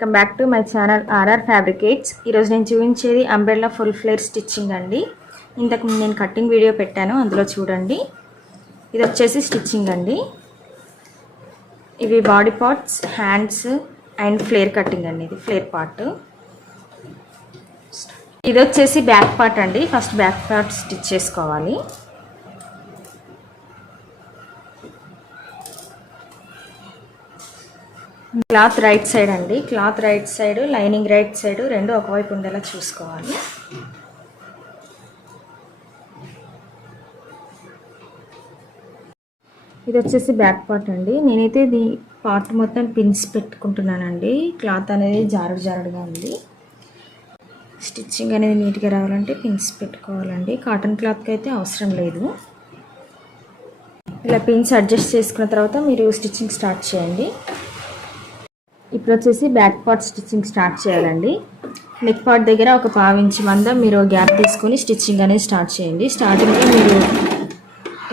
Welcome back to my channel RR fabricates. ఈరోజు నేను చూపించేది అంబ్రెల్లా ఫుల్ ఫ్లేర్ స్టిచ్చింగ్ అండి. ఇంతకు నేను కటింగ్ వీడియో పెట్టాను, అందులో చూడండి. ఇది వచ్చేసి స్టిచ్చింగ్ అండి. ఇవి body parts, hands and flare cutting అండి. ఇది ఫ్లేర్ పార్ట్. ఇది వచ్చేసి బ్యాక్ పార్ట్ అండి. ఫస్ట్ బ్యాక్ పార్ట్ స్టిచ్ చేసుకోవాలి. క్లాత్ రైట్ సైడ్ అండి. Cloth right side, lining right side రెండు ఒకవైపు ఉండేలా చూసుకోవాలి. ఇది వచ్చేసి బ్యాక్ పార్ట్ అండి. నేనైతే ఇది పార్ట్ మొత్తం పిన్స్ పెట్టుకుంటున్నానండి. క్లాత్ అనేది జారుడుగా ఉంది. స్టిచ్చింగ్ అనేది నీట్గా రావాలంటే పిన్స్ పెట్టుకోవాలండి. కాటన్ క్లాత్కి అయితే అవసరం లేదు. ఇలా పిన్స్ అడ్జస్ట్ చేసుకున్న తర్వాత మీరు స్టిచ్చింగ్ స్టార్ట్ చేయండి. ఇప్పుడు వచ్చేసి బ్యాక్ పార్ట్ స్టిచ్చింగ్ స్టార్ట్ చేయాలండి. నెక్ పార్ట్ దగ్గర ఒక 1/2 ఇంచ్ మందం మీరు గ్యాప్ తీసుకొని స్టిచ్చింగ్ అనేది స్టార్ట్ చేయండి. స్టార్టింగ్లో మీరు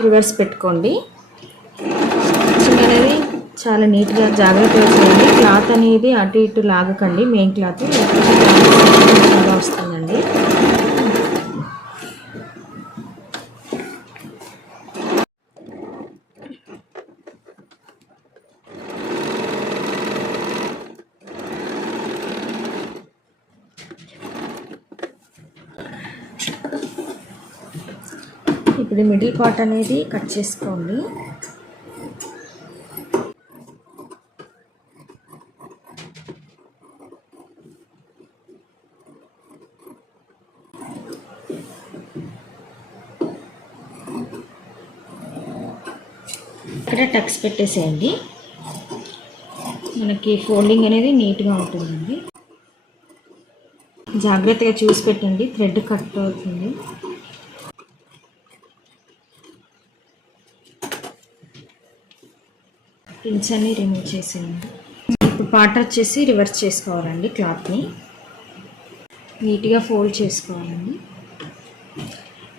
రివర్స్ పెట్టుకోండి. స్టిచ్చింగ్ అనేది చాలా నీట్గా జాగ్రత్తగా చేయండి. క్లాత్ అనేది అటు ఇటు లాగకండి. మెయిన్ క్లాత్ చాలా వస్తుందండి. ఇప్పుడు మిడిల్ పార్ట్ అనేది కట్ చేసుకోండి. ఇక్కడ టక్స్ పెట్టేసేయండి. మనకి ఫోల్డింగ్ అనేది నీట్గా ఉంటుందండి. జాగ్రత్తగా చూసి పెట్టండి, థ్రెడ్ కట్ అవుతుంది. పిన్స్ అన్ని రిమూవ్ చేసేయండి. ఇప్పుడు పార్ట్ వచ్చేసి రివర్స్ చేసుకోవాలండి. క్లాత్ని నీట్గా ఫోల్డ్ చేసుకోవాలండి.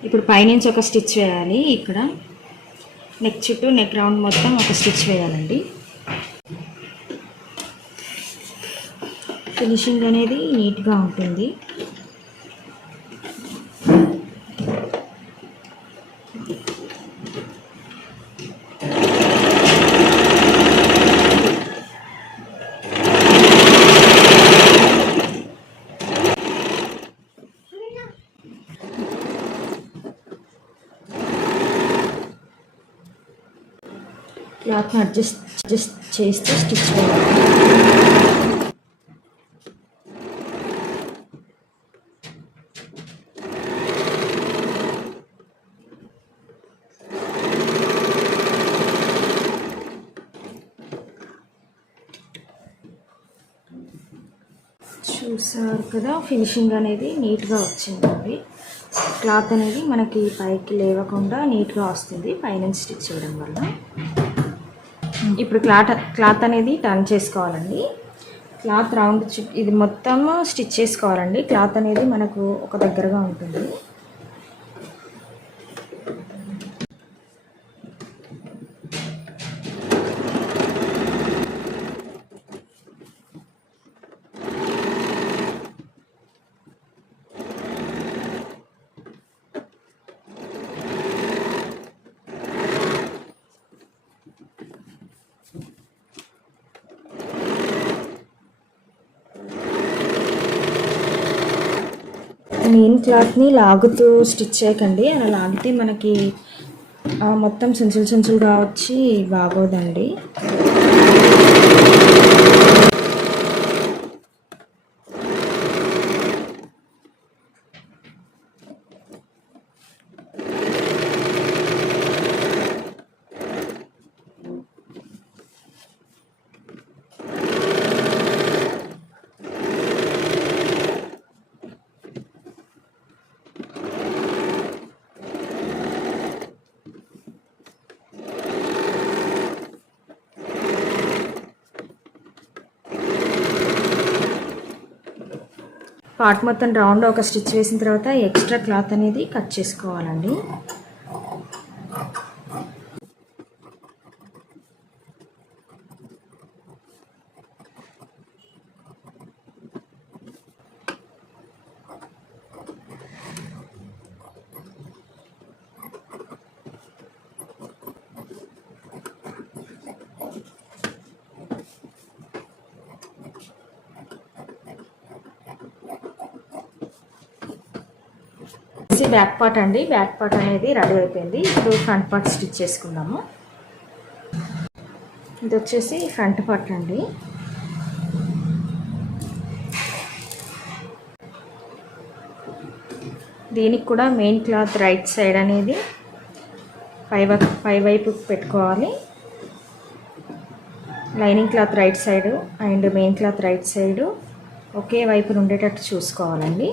ఇప్పుడు పైనుంచి ఒక స్టిచ్ వేయాలి. ఇక్కడ నెక్ చుట్టూ, నెక్ రౌండ్ మొత్తం ఒక స్టిచ్ వేయాలండి. ఫినిషింగ్ అనేది నీట్గా ఉంటుంది. క్లాత్ని అడ్జస్ట్ చేస్తే స్టిచ్ చేయాలి. చూసారు కదా, ఫినిషింగ్ అనేది నీట్గా వచ్చిందండి. క్లాత్ అనేది మనకి పైకి లేవకుండా నీట్గా వస్తుంది పైనుంచి స్టిచ్ చేయడం వల్ల. ఇప్పుడు క్లాత్ అనేది టర్న్ చేసుకోవాలండి. క్లాత్ రౌండ్ ఇది మొత్తం స్టిచ్ చేసుకోవాలండి. క్లాత్ అనేది మనకు ఒక దగ్గరగా ఉంటుంది. మెయిన్ క్లాత్ని లాగుతూ స్టిచ్ చేయకండి. అలా లాగితే మనకి మొత్తం చుంచులుగా వచ్చి బాగోదండి. పార్ట్ మొత్తం రౌండ్ ఒక స్టిచ్ వేసిన తర్వాత ఎక్స్ట్రా క్లాత్ అనేది కట్ చేసుకోవాలండి. బ్యాక్ పార్ట్ అండి. బ్యాక్ పార్ట్ అనేది రెడీ అయిపోయింది. ఇప్పుడు ఫ్రంట్ పార్ట్ స్టిచ్ చేసుకుందాము. ఇది వచ్చేసి ఫ్రంట్ పార్ట్ అండి. దీనికి కూడా మెయిన్ క్లాత్ రైట్ సైడ్ అనేది పై వైపు పెట్టుకోవాలి. Lining cloth right side and main cloth right side ఒకే వైపు ఉండేటట్టు చూసుకోవాలండి.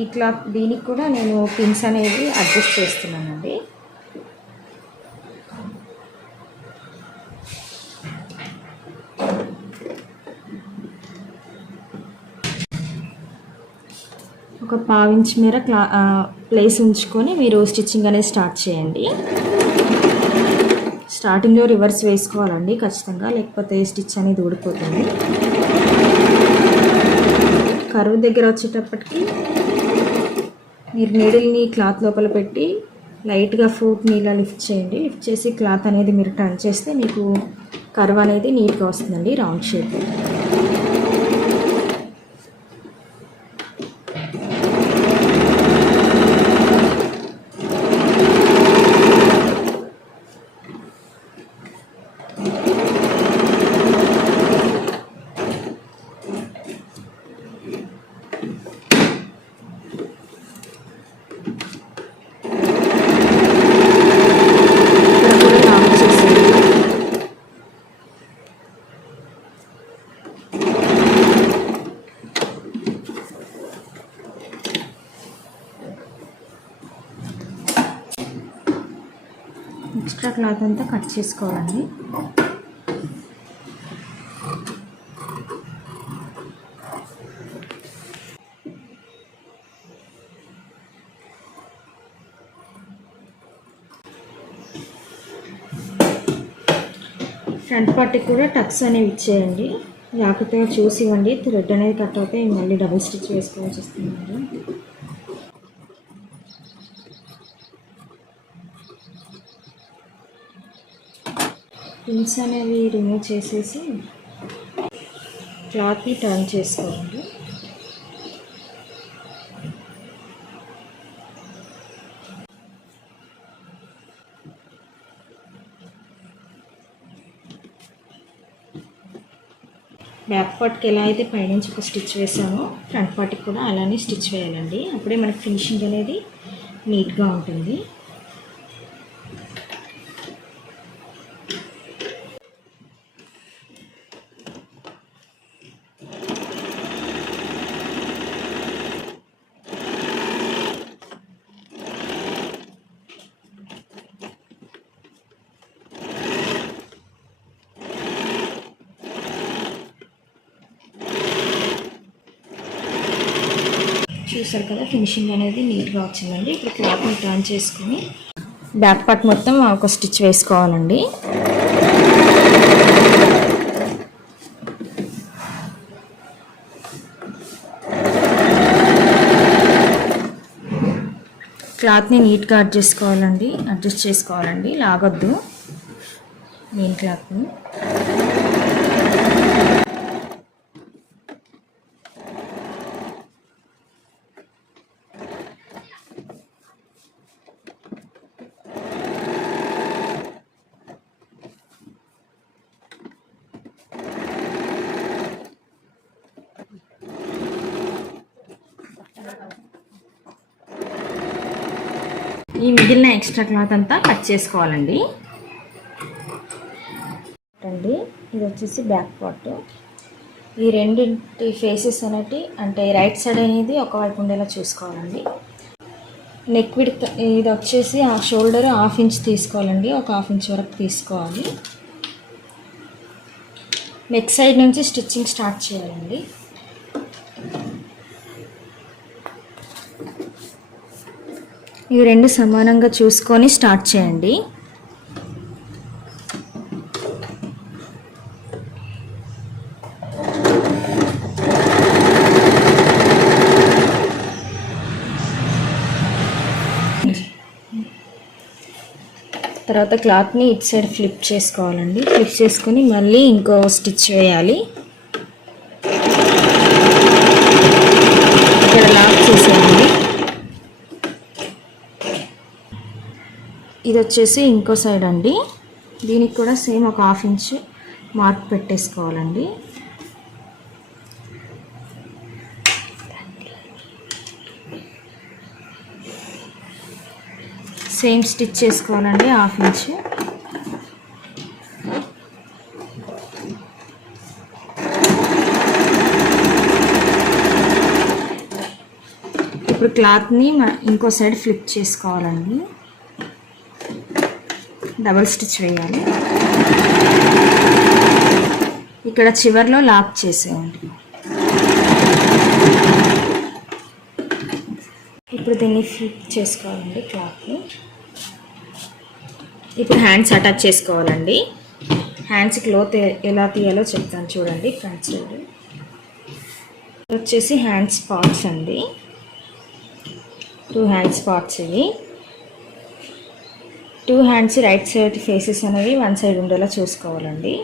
ఈ క్లాత్ దీనికి కూడా నేను పిన్స్ అనేవి అడ్జస్ట్ చేస్తున్నానండి. ఒక పావించి మేర ప్లేస్ ఉంచుకొని మీరు స్టిచ్చింగ్ అనేది స్టార్ట్ చేయండి. స్టార్టింగ్లో రివర్స్ వేసుకోవాలండి ఖచ్చితంగా, లేకపోతే స్టిచ్ అనేది ఊడిపోతుంది. కర్వ్ దగ్గర వచ్చేటప్పటికి మీరు నీడిల్ని క్లాత్ లోపల పెట్టి లైట్గా ఫ్రూట్ని ఇలా లిఫ్ట్ చేయండి. లిఫ్ట్ చేసి క్లాత్ అనేది మీరు టర్న్ చేస్తే మీకు కర్వ్ అనేది నీట్గా వస్తుందండి, రౌండ్ షేప్. ఎక్స్ట్రా క్లాత్ అంతా కట్ చేసుకోవాలండి. ఫ్రంట్ పార్ట్కి కూడా టక్స్ అనేవి ఇచ్చేయండి. జాగ్రత్తగా చూసి ఇవ్వండి, థ్రెడ్ అనేది కట్ అవుతే మళ్ళీ డబుల్ స్టిచ్ వేసుకోవాల్సి వస్తుంది. పిన్స్ అనేవి రిమూవ్ చేసేసి క్లాత్ని టర్న్ చేసుకోవాలి. బ్యాక్ పార్ట్కి ఎలా అయితే పైనుంచి ఒక స్టిచ్ వేసామో ఫ్రంట్ పార్ట్కి కూడా అలానే స్టిచ్ వేయాలండి. అప్పుడే మనకి ఫినిషింగ్ అనేది నీట్గా ఉంటుంది. చూసారు కదా, ఫినిషింగ్ అనేది నీట్గా వచ్చిందండి. ఇప్పుడు క్లాత్ని టర్న్ చేసుకొని బ్యాక్ పార్ట్ మొత్తం ఒక స్టిచ్ వేసుకోవాలండి. క్లాత్ని నీట్గా అడ్జస్ట్ చేసుకోవాలండి, లాగొద్దు మెయిన్ క్లాత్ని. ఈ మిగిలిన ఎక్స్ట్రా క్లాత్ అంతా కట్ చేసుకోవాలండి. ఇది వచ్చేసి బ్యాక్ పార్ట్. ఈ రెండింటి ఫేసెస్ అనేవి అంటే రైట్ సైడ్ అనేది ఒకవైపు ఉండేలా చూసుకోవాలండి. నెక్ విడ్త్ ఇది వచ్చేసి ఆ షోల్డర్ 1/2 ఇంచ్ తీసుకోవాలండి, ఒక 1/2 ఇంచ్ వరకు తీసుకోవాలి. నెక్ సైడ్ నుంచి స్టిచ్చింగ్ స్టార్ట్ చేయాలండి. ఇవి రెండు సమానంగా చూసుకొని స్టార్ట్ చేయండి. తర్వాత క్లాత్ని ఇటు సైడ్ ఫ్లిప్ చేసుకోవాలండి. ఫ్లిప్ చేసుకొని మళ్ళీ ఇంకో స్టిచ్ వేయాలి. ఇది వచ్చేసి ఇంకో సైడ్ అండి. దీనికి కూడా సేమ్ ఒక 1/2 ఇంచ్ మార్క్ పెట్టేసుకోవాలండి. సేమ్ స్టిచ్ చేసుకోవాలండి 1/2 ఇంచ్. ఇప్పుడు క్లాత్ని ఇంకో సైడ్ ఫ్లిప్ చేసుకోవాలండి. డబల్ స్టిచ్ వేయాలి. ఇక్కడ చివర్లో లాక్ చేసేయండి. ఇప్పుడు దీన్ని ఫ్లిప్ చేసుకోవాలండి క్లాత్ని. ఇప్పుడు హ్యాండ్స్ అటాచ్ చేసుకోవాలండి. హ్యాండ్స్ క్లోత్ ఎలా తీయాలో చెప్తాను చూడండి. ఫ్రంట్ సైడ్ వచ్చేసి హ్యాండ్స్ పార్ట్స్ అండి. 2 హ్యాండ్స్ పార్ట్స్ ఇవి. 2 హ్యాండ్స్ రైట్ సైడ్ ఫేసెస్ అనేవి 1 సైడ్ ఉండేలా చూసుకోవాలండి.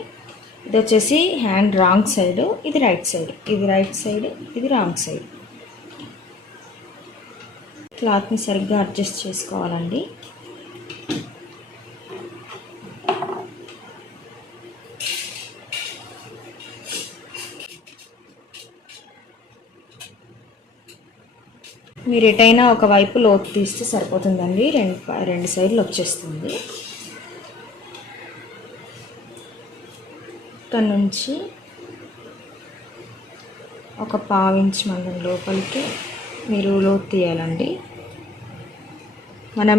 ఇది వచ్చేసి హ్యాండ్ రాంగ్ సైడ్, ఇది రైట్ సైడ్. ఇది రైట్ సైడ్, ఇది రాంగ్ సైడ్. క్లాత్ని సరిగ్గా అడ్జస్ట్ చేసుకోవాలండి. మీరు ఎటైనా ఒకవైపు లోతు తీస్తే సరిపోతుందండి. రెండు సైడ్లు వచ్చేస్తుంది. ఇక్కడ నుంచి ఒక 1/2 ఇంచ్ మందం లోపలికి మీరు లోతు తీయాలండి. మన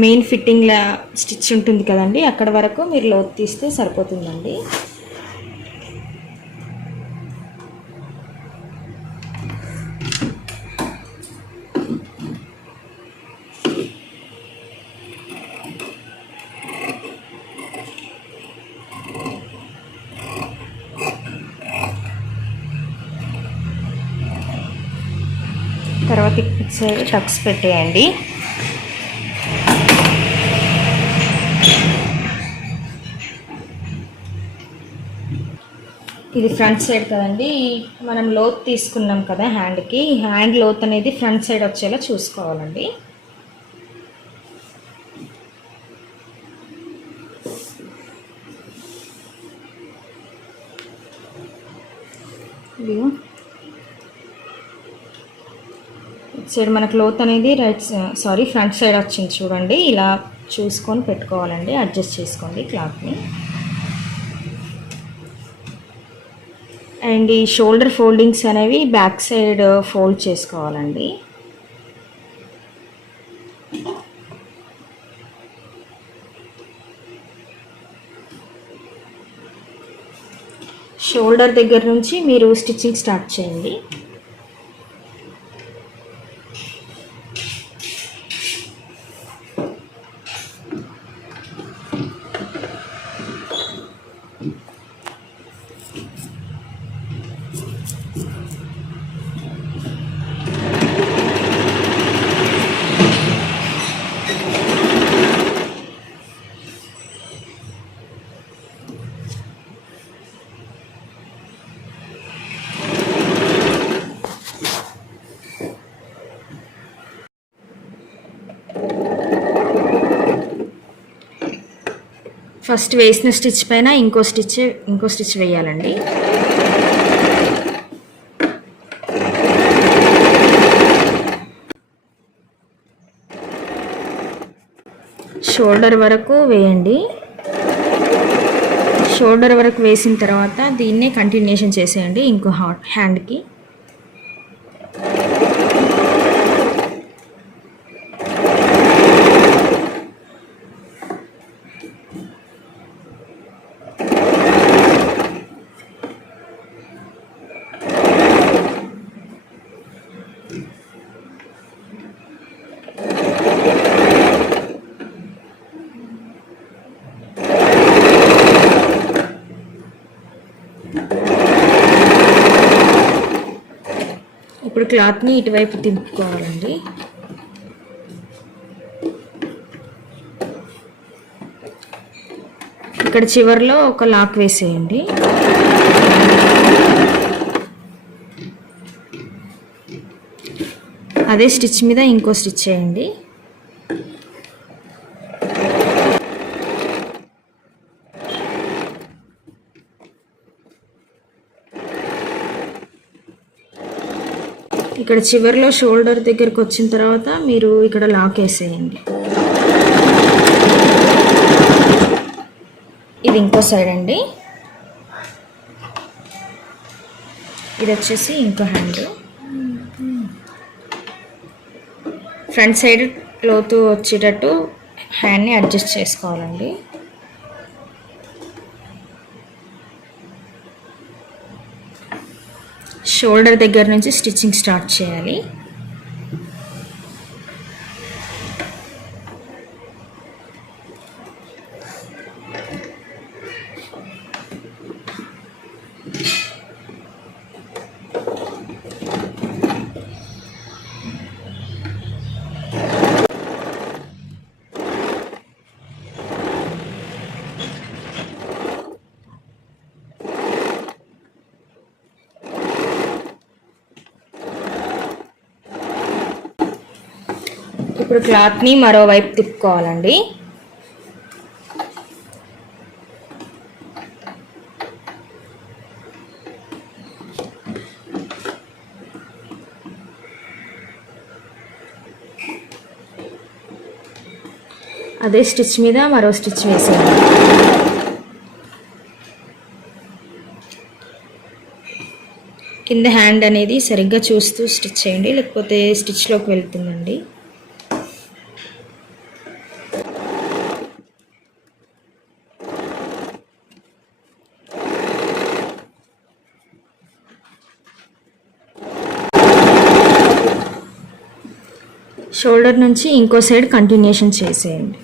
మెయిన్ ఫిట్టింగ్లా స్టిచ్ ఉంటుంది కదండి, అక్కడ వరకు మీరు లోతు తీస్తే సరిపోతుందండి. తర్వాత ఇటు సైడ్ టక్స్ పెట్టేయండి. ఇది ఫ్రంట్ సైడ్ కదండి. మనం లోత్ తీసుకున్నాం కదా హ్యాండ్కి, హ్యాండ్ లోత్ అనేది ఫ్రంట్ సైడ్ వచ్చేలా చూసుకోవాలండి. ఇటు సైడ్ మనకు లోత్ అనేది ఫ్రంట్ సైడ్ వచ్చింది చూడండి. ఇలా చూసుకొని పెట్టుకోవాలండి. అడ్జస్ట్ చేసుకోండి క్లాత్ని. అండ్ ఈ షోల్డర్ ఫోల్డింగ్స్ అనేవి బ్యాక్ సైడ్ ఫోల్డ్ చేసుకోవాలండి. షోల్డర్ దగ్గర నుంచి మీరు స్టిచ్చింగ్ స్టార్ట్ చేయండి. ఫస్ట్ వేసిన స్టిచ్ పైన ఇంకో స్టిచ్ వేయాలండి. షోల్డర్ వరకు వేయండి. షోల్డర్ వరకు వేసిన తర్వాత దీన్నే కంటిన్యూషన్ చేసేయండి ఇంకో హ్యాండ్కి. ఇప్పుడు క్లాత్ని ఇటువైపు తిప్పుకోవాలండి. ఇక్కడ చివర్లో ఒక లాక్ వేసేయండి. అదే స్టిచ్ మీద ఇంకో స్టిచ్ చేయండి. ఇక్కడ చివరిలో షోల్డర్ దగ్గరకు వచ్చిన తర్వాత మీరు ఇక్కడ లాక్ వేసేయండి. ఇది ఇంకో సైడ్ అండి. ఇది వచ్చేసి ఇంకో హ్యాండ్. ఫ్రంట్ సైడ్ లోతు వచ్చేటట్టు హ్యాండ్ని అడ్జస్ట్ చేసుకోవాలండి. షోల్డర్ దగ్గర నుంచి స్టిచ్చింగ్ స్టార్ట్ చేయాలి. ఇప్పుడు క్లాత్ని మరోవైపు తిప్పుకోవాలండి. అదే స్టిచ్ మీద మరో స్టిచ్ వేసేయాలి. కింద హ్యాండ్ అనేది సరిగ్గా చూస్తూ స్టిచ్ చేయండి, లేకపోతే స్టిచ్లోకి వెళ్తుందండి. షోల్డర్ నుంచి ఇంకో సైడ్ కంటిన్యూషన్ చేసేయండి.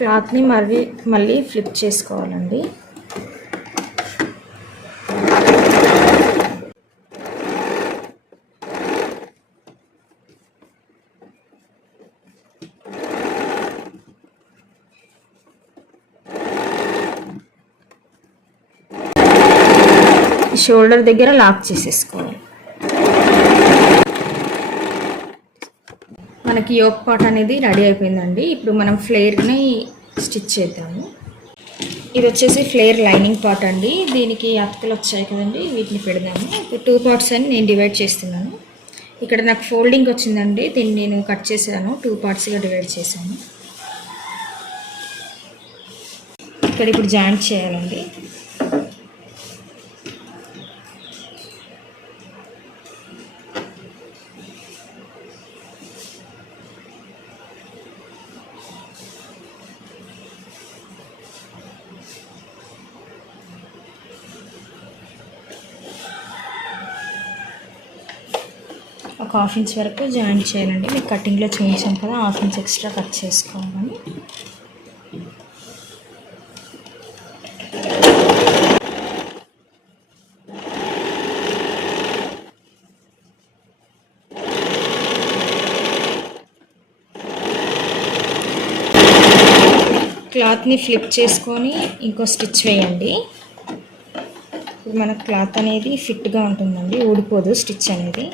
క్లాత్ని మళ్ళీ ఫ్లిప్ చేసుకోవాలండి. షోల్డర్ దగ్గర లాక్ చేసేసుకోవాలి. మనకి యోక్ పార్ట్ అనేది రెడీ అయిపోయిందండి. ఇప్పుడు మనం ఫ్లేర్ని స్టిచ్ చేద్దాము. ఇది వచ్చేసి ఫ్లేర్ లైనింగ్ పార్ట్ అండి. దీనికి అతుకలు వచ్చాయి కదండి, వీటిని పెడదాము. ఇప్పుడు 2 పార్ట్స్ అని నేను డివైడ్ చేస్తున్నాను. ఇక్కడ నాకు ఫోల్డింగ్ వచ్చిందండి, దీన్ని నేను కట్ చేశాను, 2 పార్ట్స్గా డివైడ్ చేశాను. ఇక్కడ ఇప్పుడు జాయింట్ చేయాలండి. ఒక 1/2 ఇంచ్ వరకు జాయింట్ చేయాలండి. మీకు కటింగ్లో చూపించాం కదా, 1/2 ఇంచ్ ఎక్స్ట్రా కట్ చేసుకోవాలని. క్లాత్ని ఫ్లిప్ చేసుకొని ఇంకో స్టిచ్ వేయండి. ఇప్పుడు మన క్లాత్ అనేది ఫిట్గా ఉంటుందండి, ఊడిపోదు స్టిచ్ అనేది.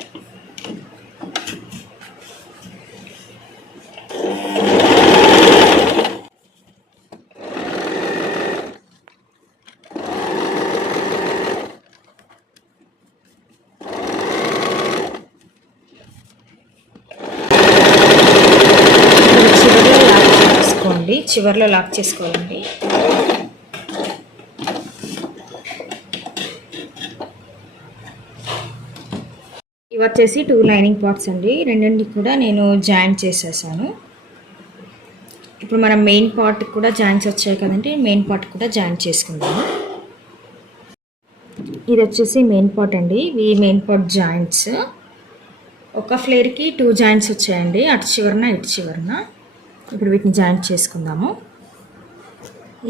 చివర్లో లాక్ చేసుకోవాలండి. ఇవి వచ్చేసి 2 లైనింగ్ పార్ట్స్ అండి. రెండింటికి కూడా నేను జాయింట్ చేసేసాను. ఇప్పుడు మనం మెయిన్ పార్ట్కి కూడా జాయింట్స్ వచ్చాయి కదండి, మెయిన్ పార్ట్ కూడా జాయింట్ చేసుకుందాము. ఇది వచ్చేసి మెయిన్ పార్ట్ అండి. ఇవి మెయిన్ పార్ట్ జాయింట్స్. ఒక ఫ్లేర్కి 2 జాయింట్స్ వచ్చాయండి, అటు చివరన ఇటు చివరన. ఇప్పుడు వీటిని జాయింట్ చేసుకుందాము.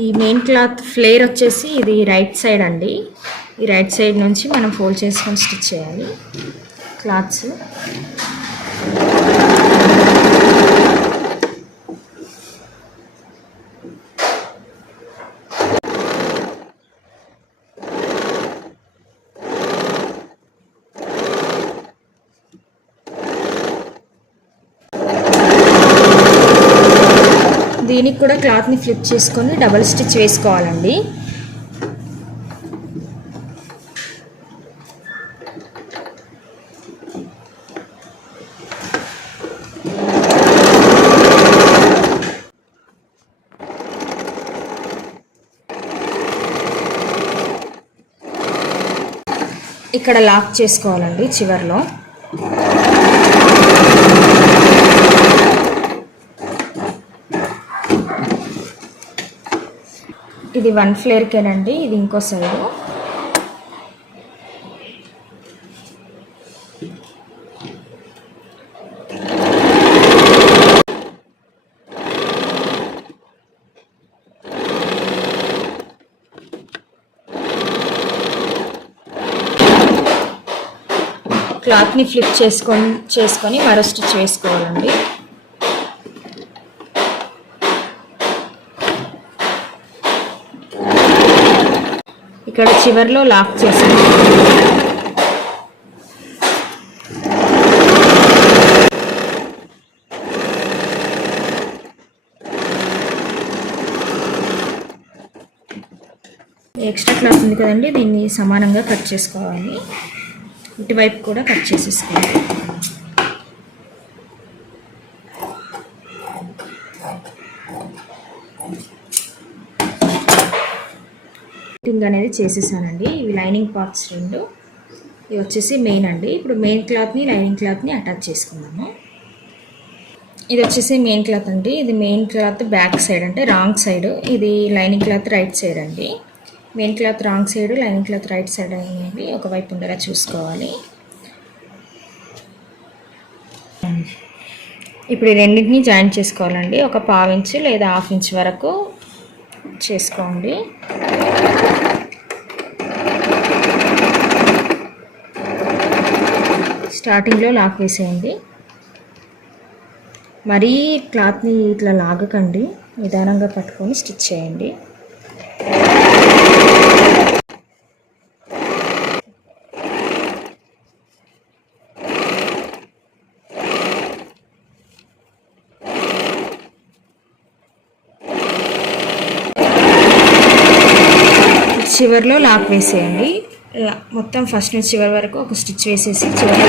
ఈ మెయిన్ క్లాత్ ఫ్లేర్ వచ్చేసి ఇది రైట్ సైడ్ అండి. ఈ రైట్ సైడ్ నుంచి మనం ఫోల్డ్ చేసుకొని స్టిచ్ చేయాలి క్లాత్స్. దీనికి కూడా క్లాత్ని ఫ్లిప్ చేసుకొని డబల్ స్టిచ్ వేసుకోవాలండి. ఇక్కడ లాక్ చేసుకోవాలండి చివర్లో. ఇది 1 ఫ్లేర్కేనండి, ఇది ఇంకో సైడు. క్లాత్ని ఫ్లిప్ చేసుకొని మరో స్టిచ్ వేసుకోవాలండి. ఇక్కడ చివర్లో లాక్ చేసాను. ఎక్స్ట్రా క్లాత్ ఉంది కదండి, దీన్ని సమానంగా కట్ చేసుకోవాలి. ఇటువైపు కూడా కట్ చేసేసుకోవాలి. కటింగ్ అనేది చేసేసానండి. ఇవి లైనింగ్ పార్ట్స్ 2. ఇవి వచ్చేసి మెయిన్ అండి. ఇప్పుడు మెయిన్ క్లాత్ని లైనింగ్ క్లాత్ని అటాచ్ చేసుకున్నాము. ఇది వచ్చేసి మెయిన్ క్లాత్ అండి. ఇది మెయిన్ క్లాత్ బ్యాక్ సైడ్ అంటే రాంగ్ సైడ్, ఇది లైనింగ్ క్లాత్ రైట్ సైడ్ అండి. Main cloth wrong side, lining cloth right side అనేవి ఒకవైపు ఉండేలా చూసుకోవాలి. ఇప్పుడు ఈ రెండింటిని జాయిన్ చేసుకోవాలండి. ఒక 1/2 ఇంచు లేదా 1/2 ఇంచ్ వరకు చేసుకోండి. స్టార్టింగ్లో లాక్ వేసేయండి. మరీ క్లాత్ని ఇట్లా లాగకండి, నిదానంగా పట్టుకొని స్టిచ్ చేయండి. చివర్లో లాక్ వేసేయండి. మొత్తం ఫస్ట్ నుంచి చివరి వరకు ఒక స్టిచ్ వేసేసి చివర్లో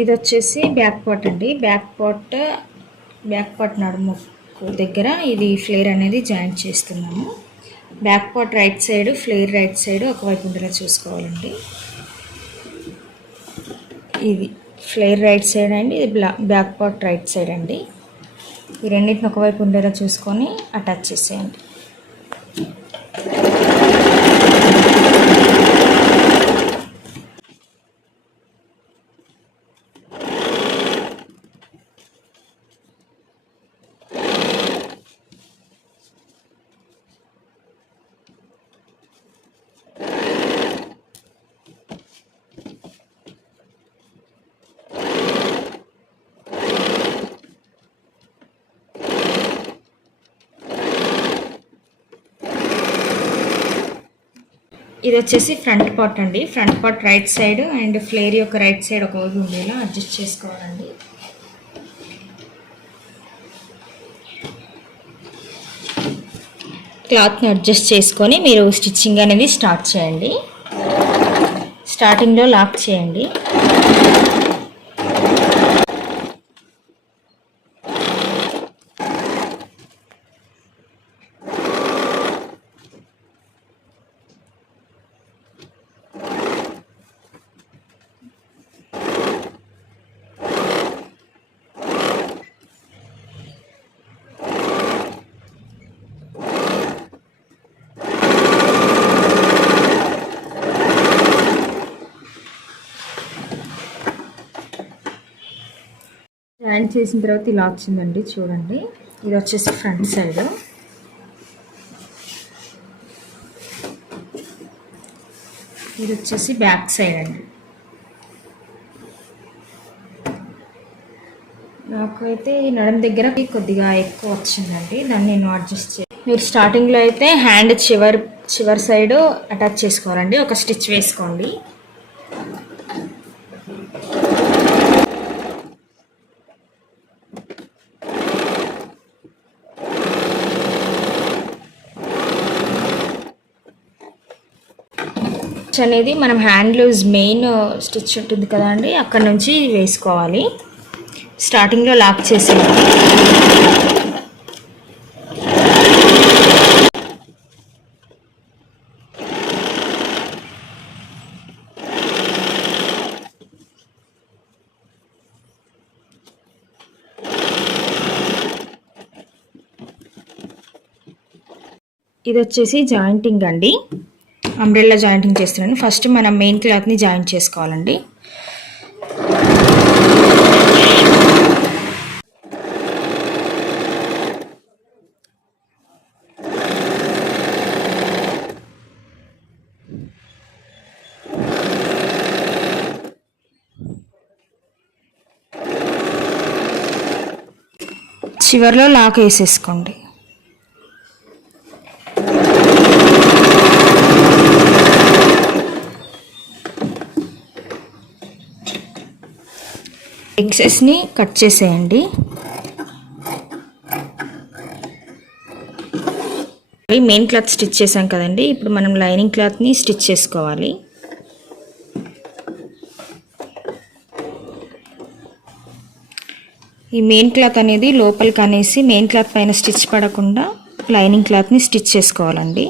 ఇది వచ్చేసి బ్యాక్ పార్ట్ అండి. బ్యాక్ పార్ట్ నడుము దగ్గర ఇది ఫ్లేర్ అనేది జాయింట్ చేస్తున్నాము. Back part right side, flare right side ఒకవైపు ఉండేలా చూసుకోవాలండి. ఇది ఫ్లేర్ రైట్ సైడ్ అండి, ఇది బ్యాక్ పార్ట్ రైట్ సైడ్ అండి. ఈ రెండింటిని ఒకవైపు ఉండేలా చూసుకొని అటాచ్ చేసేయండి. ఇది వచ్చేసి ఫ్రంట్ పార్ట్ అండి. Front part right side and flare యొక్క రైట్ సైడ్ ఒకవైపు ఉండేలా అడ్జస్ట్ చేసుకోవాలండి. క్లాత్ని అడ్జస్ట్ చేసుకొని మీరు స్టిచ్చింగ్ అనేది స్టార్ట్ చేయండి. స్టార్టింగ్లో లాక్ చేయండి. హ్యాండ్ చేసిన తర్వాత ఇలా వచ్చిందండి, చూడండి. ఇది వచ్చేసి ఫ్రంట్ సైడ్, ఇది వచ్చేసి బ్యాక్ సైడ్ అండి. నాకు అయితే ఈ నడుం దగ్గర కొద్దిగా ఎక్కువ వచ్చిందండి, దాన్ని నేను అడ్జస్ట్ మీరు స్టార్టింగ్లో అయితే హ్యాండ్ చివరి సైడ్ అటాచ్ చేసుకోవాలండి. ఒక స్టిచ్ వేసుకోండి. అనేది మనం హ్యాండ్ లూజ్ మెయిన్ స్టిచ్ ఉంటుంది కదా అండి, అక్కడ నుంచి వేసుకోవాలి. స్టార్టింగ్లో లాక్ చేసి ఇది వచ్చేసి జాయింటింగ్ అండి, అంబ్రెల్లా జాయింటింగ్ చేస్తున్నాను. ఫస్ట్ మనం మెయిన్ క్లాత్ని జాయింట్ చేసుకోవాలండి. చివర్లో లాక్ వేసేసుకోండి. ఎక్సెస్ని కట్ చేసేయండి. మెయిన్ క్లాత్ స్టిచ్ చేసాం కదండి, ఇప్పుడు మనం లైనింగ్ క్లాత్ని స్టిచ్ చేసుకోవాలి. ఈ మెయిన్ క్లాత్ అనేది లోపలికి అనేసి మెయిన్ క్లాత్ పైన స్టిచ్ పడకుండా లైనింగ్ క్లాత్ని స్టిచ్ చేసుకోవాలండి.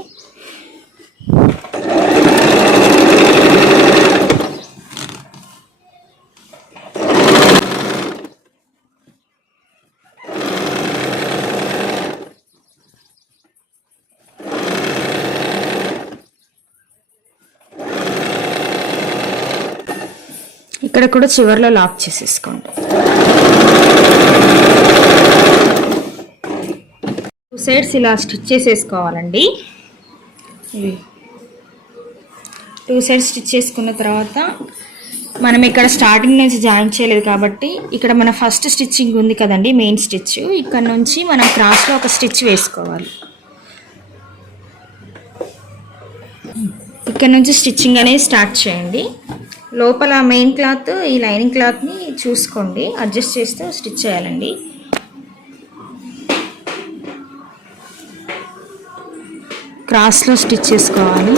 ఇక్కడ కూడా చివర్లో లాక్ చేసేసుకోండి. టూ సైడ్స్ ఇలా స్టిచ్ చేసేసుకోవాలండి. ఇవి టూ సైడ్స్ స్టిచ్ చేసుకున్న తర్వాత మనం ఇక్కడ స్టార్టింగ్ నుంచి జాయిన్ చేయలేదు కాబట్టి ఇక్కడ మన ఫస్ట్ స్టిచ్చింగ్ ఉంది కదండి, మెయిన్ స్టిచ్, ఇక్కడ నుంచి మనం క్రాస్లో ఒక స్టిచ్ వేసుకోవాలి. ఇక్కడ నుంచి స్టిచ్చింగ్ అనేది స్టార్ట్ చేయండి. లోపల మెయిన్ క్లాత్ ఈ లైనింగ్ క్లాత్ని చూసుకోండి, అడ్జస్ట్ చేస్తూ స్టిచ్ చేయాలండి. క్రాస్లో స్టిచ్ చేసుకోవాలి.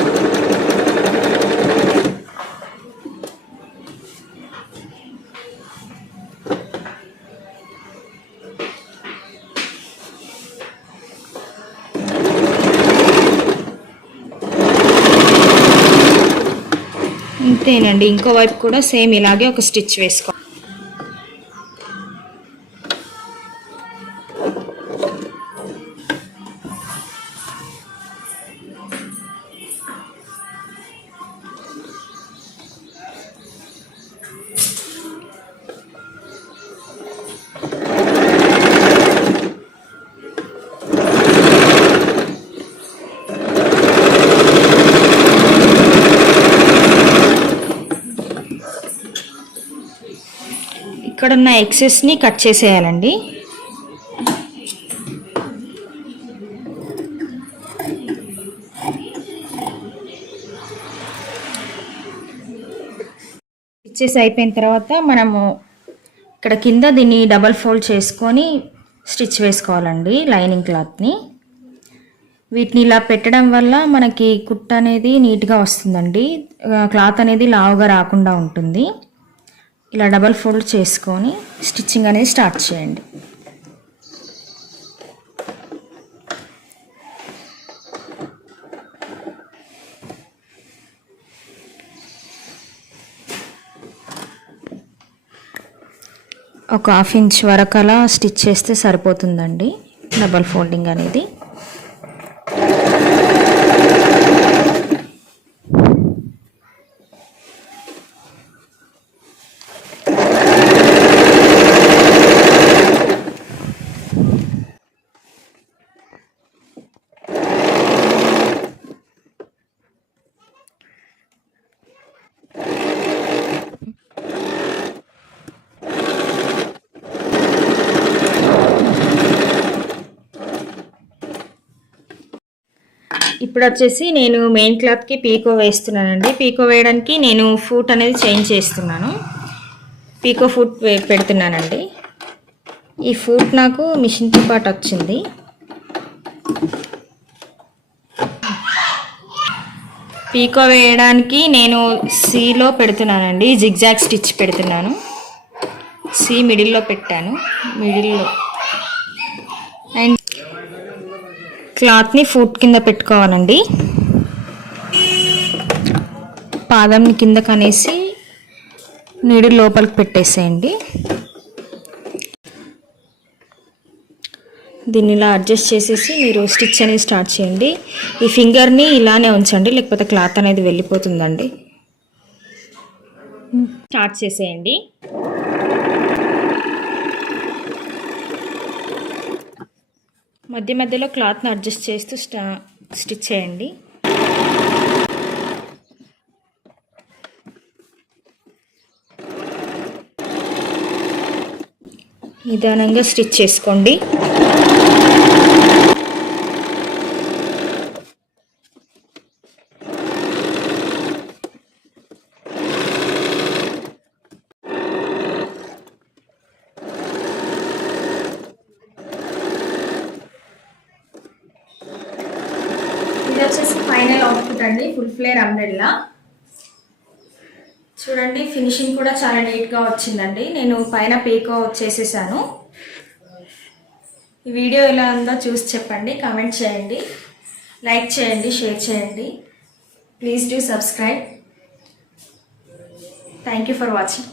అంతేనండి, ఇంకో వైపు కూడా సేమ్ ఇలాగే ఒక స్టిచ్ వేసుకో. ఇక్కడ ఉన్న ఎక్సెస్ని కట్ చేసేయాలండి. స్టిచెస్ అయిపోయిన తర్వాత మనము ఇక్కడ కింద దీన్ని డబల్ ఫోల్డ్ చేసుకొని స్టిచ్ వేసుకోవాలండి లైనింగ్ క్లాత్ని. వీటిని ఇలా పెట్టడం వల్ల మనకి కుట్ట అనేది నీట్గా వస్తుందండి, క్లాత్ అనేది లావుగా రాకుండా ఉంటుంది. ఇలా డబల్ ఫోల్డ్ చేసుకొని స్టిచ్చింగ్ అనేది స్టార్ట్ చేయండి. ఒక 1/2 ఇంచ్ వరకు అలా స్టిచ్ చేస్తే సరిపోతుందండి డబల్ ఫోల్డింగ్ అనేది. ఇప్పుడు వచ్చేసి నేను మెయిన్ క్లాత్కి పీకో వేస్తున్నానండి. పీకో వేయడానికి నేను ఫూట్ అనేది చేంజ్ చేస్తున్నాను. పీకో ఫూట్ పెడుతున్నానండి. ఈ ఫూట్ నాకు మిషన్తో పాటు వచ్చింది. పీకో వేయడానికి నేను సీలో పెడుతున్నానండి. జిగ్జాగ్ స్టిచ్ పెడుతున్నాను. సి మిడిల్లో పెట్టాను. మిడిల్లో అండ్ క్లాత్ని ఫూట్ కింద పెట్టుకోవాలండి. పాదంని కింద కనేసి నీడిల్ లోపలికి పెట్టేసేయండి. దీన్ని ఇలా అడ్జస్ట్ చేసేసి మీరు స్టిచ్ అనేది స్టార్ట్ చేయండి. ఈ ఫింగర్ని ఇలానే ఉంచండి, లేకపోతే క్లాత్ అనేది వెళ్ళిపోతుందండి. స్టార్ట్ చేసేయండి. మధ్య మధ్యలో క్లాత్ని అడ్జస్ట్ చేస్తూ స్టిచ్ చేయండి. నిదానంగా స్టిచ్ చేసుకోండి. ఇది వచ్చేసి ఫైనల్ అవుట్పుట్ అండి, ఫుల్ ఫ్లేర్ అంబ్రెల్లా. చూడండి, ఫినిషింగ్ కూడా చాలా నీట్గా వచ్చిందండి. నేను పైన పీకో చేసేసాను. ఈ వీడియో ఎలా ఉందో చూసి చెప్పండి, కామెంట్ చేయండి, లైక్ చేయండి, షేర్ చేయండి. Please do subscribe. Thank you for watching.